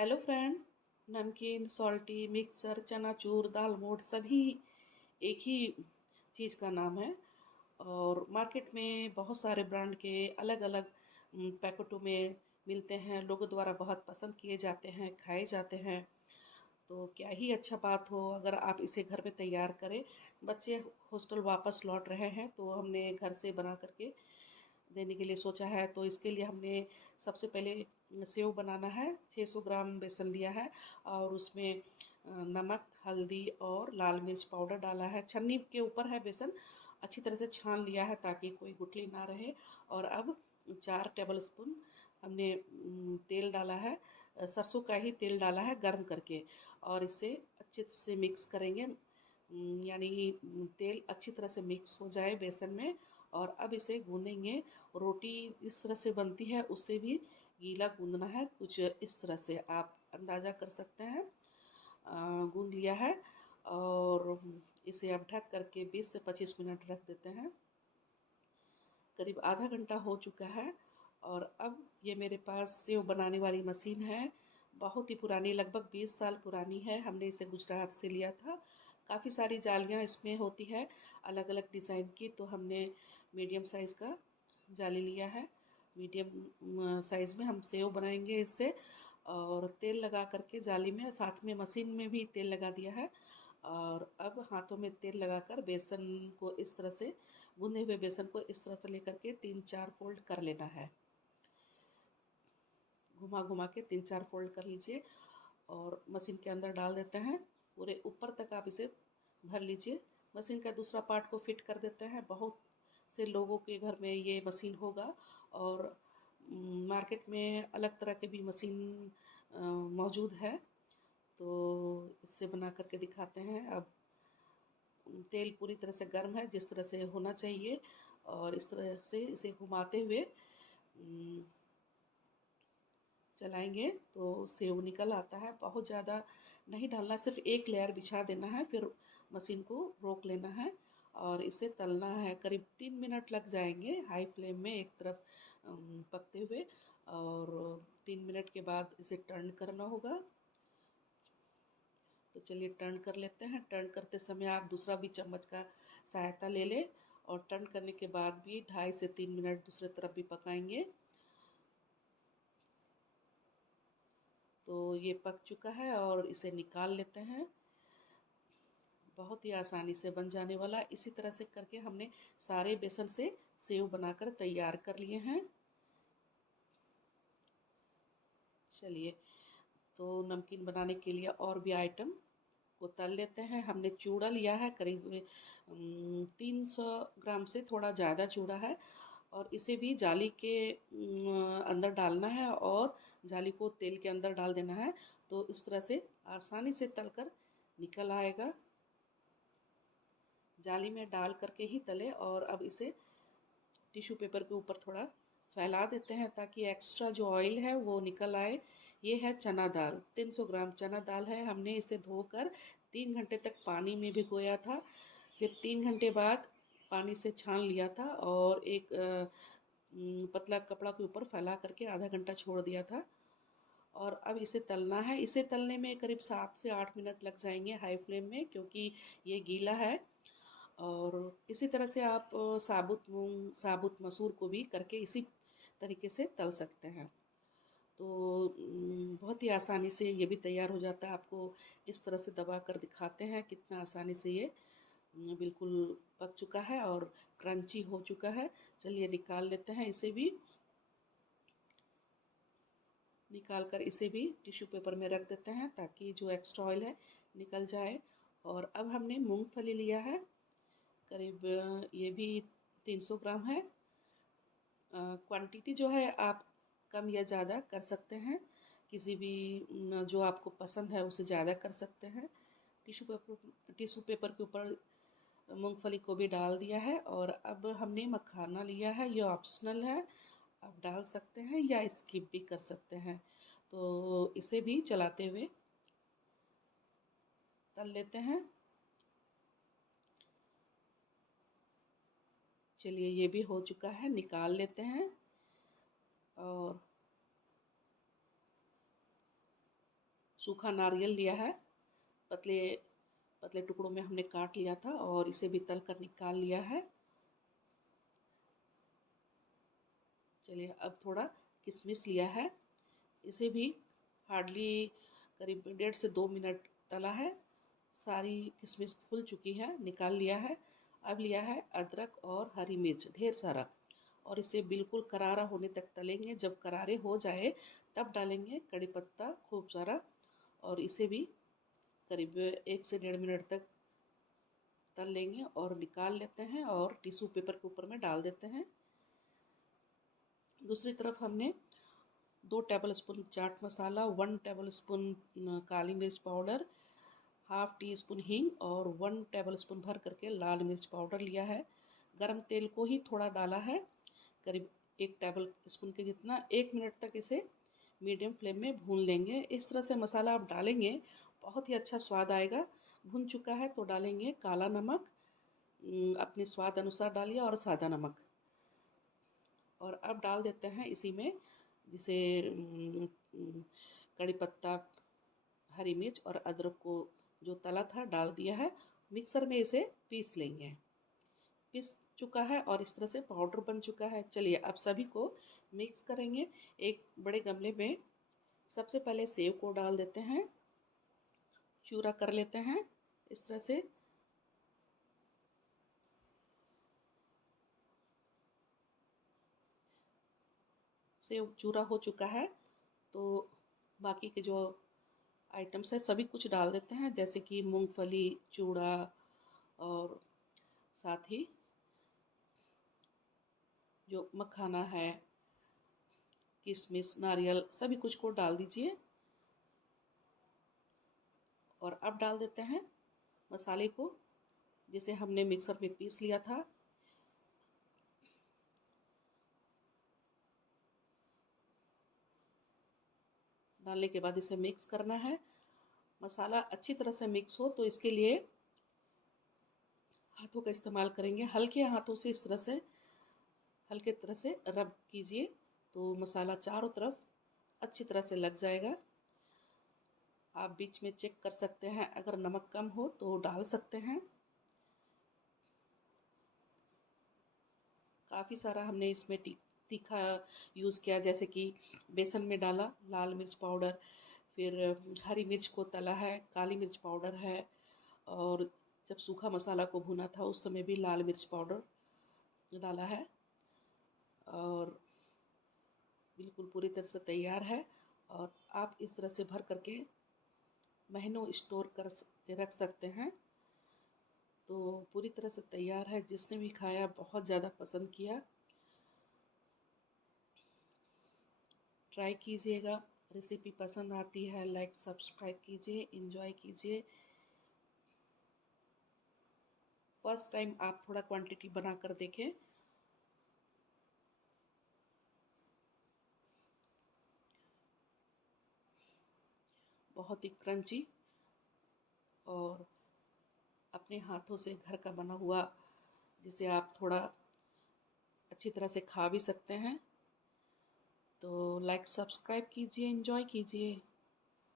Hello friend. नमकीन, salty, mixer, chanachur, दाल मोठ सभी एक ही चीज़ का नाम है। और मार्केट में बहुत सारे ब्रांड के अलग अलग पैकेटों में मिलते हैं। लोगों द्वारा बहुत पसंद किए जाते हैं, खाए जाते हैं। तो क्या ही अच्छा बात हो अगर आप इसे घर में तैयार करें। बच्चे हॉस्टल वापस लौट रहे हैं तो हमने घर से बना करके देने के लिए सोचा है। तो इसके लिए हमने सबसे पहले सेव बनाना है। 600 ग्राम बेसन लिया है और उसमें नमक, हल्दी और लाल मिर्च पाउडर डाला है। छन्नी के ऊपर है बेसन, अच्छी तरह से छान लिया है ताकि कोई गुठली ना रहे। और अब 4 टेबल स्पून हमने तेल डाला है। सरसों का ही तेल डाला है गर्म करके। और इसे अच्छे से मिक्स करेंगे। यानी तेल अच्छी तरह से मिक्स हो जाए बेसन में। और अब इसे गूंदेंगे। रोटी जिस तरह से बनती है उससे भी गीला गूंदना है, कुछ इस तरह से आप अंदाज़ा कर सकते हैं। गूंद लिया है और इसे अब ढक करके 20 से 25 मिनट रख देते हैं। करीब आधा घंटा हो चुका है। और अब ये मेरे पास सेव बनाने वाली मशीन है। बहुत ही पुरानी, लगभग 20 साल पुरानी है। हमने इसे गुजरात से लिया था। काफ़ी सारी जालियाँ इसमें होती है अलग अलग डिज़ाइन की। तो हमने मीडियम साइज़ का जाली लिया है। मीडियम साइज़ में हम सेव बनाएंगे इससे। और तेल लगा करके जाली में, साथ में मशीन में भी तेल लगा दिया है। और अब हाथों में तेल लगाकर बेसन को इस तरह से, गूंदे हुए बेसन को इस तरह से लेकर के 3-4 फोल्ड कर लेना है। घुमा घुमा के 3-4 फोल्ड कर लीजिए और मशीन के अंदर डाल देते हैं। पूरे ऊपर तक आप इसे भर लीजिए। मशीन का दूसरा पार्ट को फिट कर देते हैं। बहुत से लोगों के घर में ये मशीन होगा। और मार्केट में अलग तरह के भी मशीन मौजूद है। तो इससे बना करके दिखाते हैं। अब तेल पूरी तरह से गर्म है, जिस तरह से होना चाहिए। और इस तरह से इसे घुमाते हुए चलाएंगे तो सेव निकल आता है। बहुत ज़्यादा नहीं डालना, सिर्फ एक लेयर बिछा देना है, फिर मशीन को रोक लेना है और इसे तलना है। करीब 3 मिनट लग जाएंगे हाई फ्लेम में एक तरफ पकते हुए। और 3 मिनट के बाद इसे टर्न करना होगा। तो चलिए टर्न कर लेते हैं। टर्न करते समय आप दूसरा भी चम्मच का सहायता ले लें। और टर्न करने के बाद भी 2.5 से 3 मिनट दूसरे तरफ भी पकाएंगे। तो ये पक चुका है और इसे निकाल लेते हैं। बहुत ही आसानी से बन जाने वाला। इसी तरह से करके हमने सारे बेसन से सेव बनाकर तैयार कर लिए हैं। चलिए, तो नमकीन बनाने के लिए और भी आइटम को तल लेते हैं। हमने चूड़ा लिया है, करीब 300 ग्राम से थोड़ा ज़्यादा चूड़ा है। और इसे भी जाली के अंदर डालना है और जाली को तेल के अंदर डाल देना है। तो इस तरह से आसानी से तलकर निकल आएगा। जाली में डाल करके ही तले। और अब इसे टिश्यू पेपर के ऊपर थोड़ा फैला देते हैं ताकि एक्स्ट्रा जो ऑयल है वो निकल आए। ये है चना दाल, 300 ग्राम चना दाल है। हमने इसे धोकर 3 घंटे तक पानी में भिगोया था। फिर 3 घंटे बाद पानी से छान लिया था और एक पतला कपड़ा के ऊपर फैला करके आधा घंटा छोड़ दिया था। और अब इसे तलना है। इसे तलने में करीब 7 से 8 मिनट लग जाएंगे हाई फ्लेम में, क्योंकि ये गीला है। और इसी तरह से आप साबुत मूंग, साबुत मसूर को भी करके इसी तरीके से तल सकते हैं। तो बहुत ही आसानी से ये भी तैयार हो जाता है। आपको इस तरह से दबा कर दिखाते हैं कितना आसानी से ये बिल्कुल पक चुका है और क्रंची हो चुका है। चलिए निकाल लेते हैं इसे भी। निकाल कर इसे भी टिश्यू पेपर में रख देते हैं ताकि जो एक्स्ट्रा ऑयल है निकल जाए। और अब हमने मूंगफली लिया है, करीब ये भी 300 ग्राम है। क्वांटिटी जो है आप कम या ज़्यादा कर सकते हैं। किसी भी जो आपको पसंद है उसे ज़्यादा कर सकते हैं। टिश्यू पेपर के ऊपर मूंगफली को भी डाल दिया है। और अब हमने मखाना लिया है, ये ऑप्शनल है, आप डाल सकते हैं या स्किप भी कर सकते हैं। तो इसे भी चलाते हुए तल लेते हैं। चलिए ये भी हो चुका है, निकाल लेते हैं। और सूखा नारियल लिया है, पतले पतले टुकड़ों में हमने काट लिया था और इसे भी तल कर निकाल लिया है। चलिए अब थोड़ा किशमिश लिया है, इसे भी हार्डली करीब 1.5 से 2 मिनट तला है। सारी किशमिश फूल चुकी है, निकाल लिया है। अब लिया है अदरक और हरी मिर्च ढेर सारा, और इसे बिल्कुल करारा होने तक तलेंगे। जब करारे हो जाए तब डालेंगे कड़ी पत्ता खूब सारा, और इसे भी करीब 1 से 1.5 मिनट तक तल लेंगे और निकाल लेते हैं और टिश्यू पेपर के ऊपर में डाल देते हैं। दूसरी तरफ हमने 2 table spoon chaat masala, 1 table spoon काली मिर्च पाउडर, हाफ टी स्पून हींग और 1 टेबल स्पून भर करके लाल मिर्च पाउडर लिया है। गरम तेल को ही थोड़ा डाला है, करीब 1 टेबल स्पून के जितना। 1 मिनट तक इसे मीडियम फ्लेम में भून लेंगे। इस तरह से मसाला आप डालेंगे बहुत ही अच्छा स्वाद आएगा। भुन चुका है तो डालेंगे काला नमक, अपने स्वाद अनुसार डालिए, और सादा नमक। और अब डाल देते हैं इसी में जिसे कड़ी पत्ता, हरी मिर्च और अदरक को जो तला था डाल दिया है। मिक्सर में इसे पीस लेंगे। पीस चुका है और इस तरह से पाउडर बन चुका है। चलिए अब सभी को मिक्स करेंगे। एक बड़े गमले में सबसे पहले सेव को डाल देते हैं, चूरा कर लेते हैं इस तरह से। सेव चूरा हो चुका है तो बाकी के जो आइटम्स है सभी कुछ डाल देते हैं, जैसे कि मूंगफली, चूड़ा और साथ ही जो मखाना है, किशमिश, नारियल, सभी कुछ को डाल दीजिए। और अब डाल देते हैं मसाले को जिसे हमने मिक्सर में पीस लिया था। डालने के बाद इसे मिक्स करना है। मसाला अच्छी तरह से मिक्स हो तो इसके लिए हाथों का इस्तेमाल करेंगे। हल्के हाथों से इस तरह से हल्के तरह से रब कीजिए तो मसाला चारों तरफ अच्छी तरह से लग जाएगा। आप बीच में चेक कर सकते हैं, अगर नमक कम हो तो डाल सकते हैं। काफ़ी सारा हमने इसमें तीखा यूज़ किया, जैसे कि बेसन में डाला लाल मिर्च पाउडर, फिर हरी मिर्च को तला है, काली मिर्च पाउडर है, और जब सूखा मसाला को भुना था उस समय भी लाल मिर्च पाउडर डाला है। और बिल्कुल पूरी तरह से तैयार है, और आप इस तरह से भर करके महीनों स्टोर कर रख सकते हैं। तो पूरी तरह से तैयार है। जिसने भी खाया बहुत ज़्यादा पसंद किया। ट्राई कीजिएगा। रेसिपी पसंद आती है लाइक सब्सक्राइब कीजिए, एंजॉय कीजिए। फर्स्ट टाइम आप थोड़ा क्वांटिटी बना कर देखें। बहुत ही क्रंची और अपने हाथों से घर का बना हुआ, जिसे आप थोड़ा अच्छी तरह से खा भी सकते हैं। तो लाइक सब्सक्राइब कीजिए, एंजॉय कीजिए।